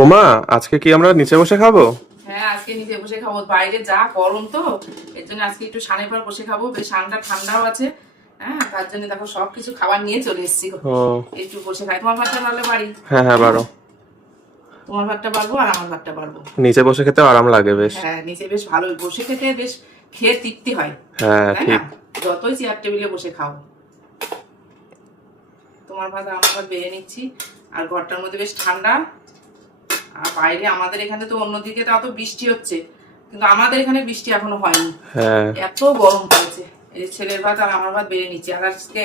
ওমা, আজকে কি আমরা নিচে বসে খাবো? হ্যাঁ, আজকে নিচে বসে খাবো। বাইরে যা গরম তো, এর জন্য আজকে একটু সানের পর বসে খাবো। বেশ সানটা ঠান্ডাও আছে। হ্যাঁ, তার জন্য দেখো সবকিছু খাবার নিয়ে চলে এসেছি। ও একটু বসে খাই। তোমার ভাতটা তাহলে বাড়ি? হ্যাঁ হ্যাঁ, বারো। তোমার ভাতটা পারবো আর আমার ভাতটা পারবো। নিচে বসে খেতে আরাম লাগে বেশ। হ্যাঁ, নিচে বেশ ভালো বসে খেতে বেশ খেয়ে তৃপ্তি হয়, হ্যাঁ তাই না? ঠিক। যতই চেয়ার টেবিলে বসে খাও। তোমার ভাত আর আমার ভাত বেড়ে নিচ্ছি। আর ঘরটার মধ্যে বেশ ঠান্ডা। আর বাইরে আমাদের এখানে তো অন্যদিকে তো এত বৃষ্টি হচ্ছে, কিন্তু আমাদের এখানে বৃষ্টি এখনো হয়নি। হ্যাঁ এত গরম পড়েছে। এই যে ছেলের ভাত আর আমার ভাত বেড়ে নিচ্ছি। আর আজকে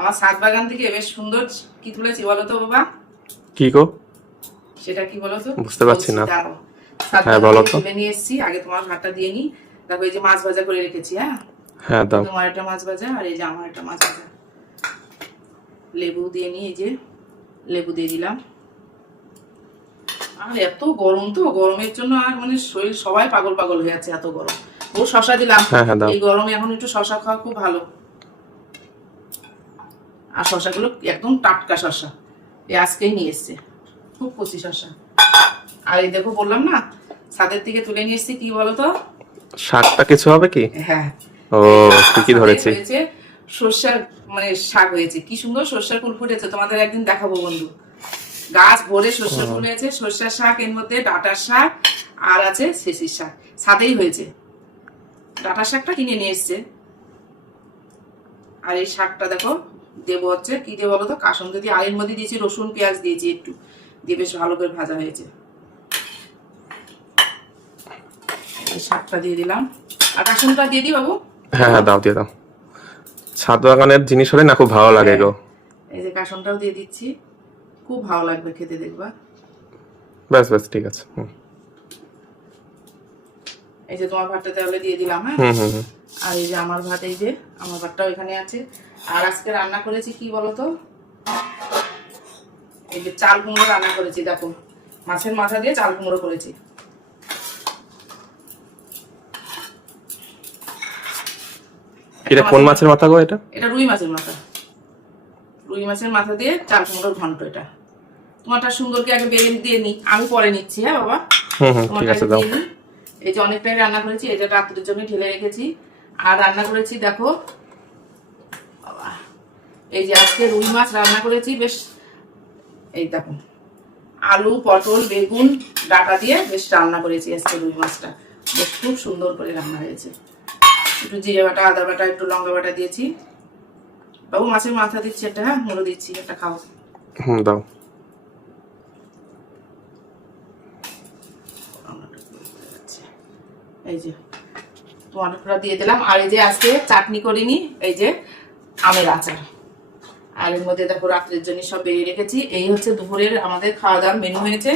আমার ছাদ বাগান থেকে বেশ সুন্দর কি তুলেছি বলো তো বাবা? কি গো? সেটা কি বলো তো? বুঝতে পারছি না। দাঁড়াও। ছাদ হ্যাঁ, বাগান বলো থেকে তো। তুলে নিয়ে এসেছি। আগে তোমার ভাতটা দিয়ে নি। দেখো এই যে মাছ ভাজা করে রেখেছি। হ্যাঁ, হ্যাঁ দাও। তোমার একটা মাছ ভাজা আর এই যে আমার একটা মাছ ভাজা। লেবু দিয়ে নি, এই যে লেবু দিয়ে দিলাম। আর এত গরম তো, গরমের জন্য আর মানে শরীর সবাই পাগল পাগল হয়ে আছে, এত গরম। ও শশা দিলাম। হ্যাঁ হ্যাঁ দাও। এই গরমে এখন একটু শশা খাওয়া খুব ভালো। আর শশাগুলো একদম টাটকা শশা, এই আজকেই নিয়ে এসছে, খুব কচি শশা। আর এই দেখো বললাম না, ছাদের থেকে তুলে নিয়ে এসছি। কি বলতো? শাকটা কিছু হবে কি? হ্যাঁ, ও ঠিকই ধরেছি। হয়েছে সর্ষার মানে শাক হয়েছে। কি সুন্দর সর্ষার ফুল ফুটেছে, তোমাদের একদিন দেখাবো বন্ধু। গাছ ভরে সর্ষার ফুল হয়েছে। সর্ষার শাক, এর মধ্যে ডাঁটার শাক আর আছে শেষির শাক। ছাদেই হয়েছে। ডাঁটার শাকটা কিনে নিয়ে এসছে। আর এই শাকটা দেখো দেবো হচ্ছে কি দিয়ে বলো তো, কাসুন্দি দিয়ে। আর এর মধ্যে দিয়েছি রসুন পেঁয়াজ দিয়েছি একটু, দিয়ে বেশ ভালো করে ভাজা হয়েছে। এই শাকটা দিয়ে দিলাম। আর কাসুনটা দিয়ে দিই বাবু। হ্যাঁ হ্যাঁ দাও, দিয়ে দাও। ছাদ বাগানের জিনিস হলে না খুব ভালো লাগে গো। এই যে কাসুনটাও দিয়ে দিচ্ছি, খুব ভালো লাগবে খেতে, দেখবা। ব্যাস ব্যাস, ঠিক আছে। এই যে তোমার ভাতটা তাহলে দিয়ে দিলাম। হ্যাঁ, হুম হুম হুম। আর এই যে আমার ভাত, এই যে আমার ভাতটাও এখানে আছে। আর আজকে রান্না করেছি কি বলতো, এই যে চাল কুমড়ো রান্না করেছি। দেখো মাছের মাথা দিয়ে চাল কুমড়ো করেছি। এটা কোন মাছের মাথা গো? এটা এটা রুই মাছের মাথা। রুই মাছের মাথা দিয়ে চাল কুমড়োর ঘন্ট। এটা তোমারটা সুন্দরকে আগে বেড়ে দিয়ে নি, আমি পরে নিচ্ছি। হ্যাঁ বাবা, হুম হুম, ঠিক তোমারটা আছে দাও। দিয়ে নি। এই যে অনেকটাই রান্না করেছি, এটা রাত্রের জন্য ঢেলে রেখেছি। আর রান্না করেছি দেখো বাবা, এই যে আজকে রুই মাছ রান্না করেছি। বেশ এই দেখো আলু পটল বেগুন ডাটা দিয়ে বেশ রান্না করেছি আজকে রুই মাছটা। বেশ খুব সুন্দর করে রান্না হয়েছে। একটু জিরে বাটা আদা বাটা একটু লঙ্কা বাটা দিয়েছি। বাবু মাছের মাথা দিচ্ছি একটা, হ্যাঁ মুড়ো দিচ্ছি একটা, খাও। হুম দাও। এই যে টমেটোটা দিয়ে দিলাম। আর এই যে আজকে চাটনি করিনি, এই যে আমের আচার। আর এর মধ্যে দেখো রাত্রের জন্য সব বেরিয়ে রেখেছি। এই হচ্ছে দুপুরের আমাদের খাওয়া দাওয়ার মেনু হয়েছে।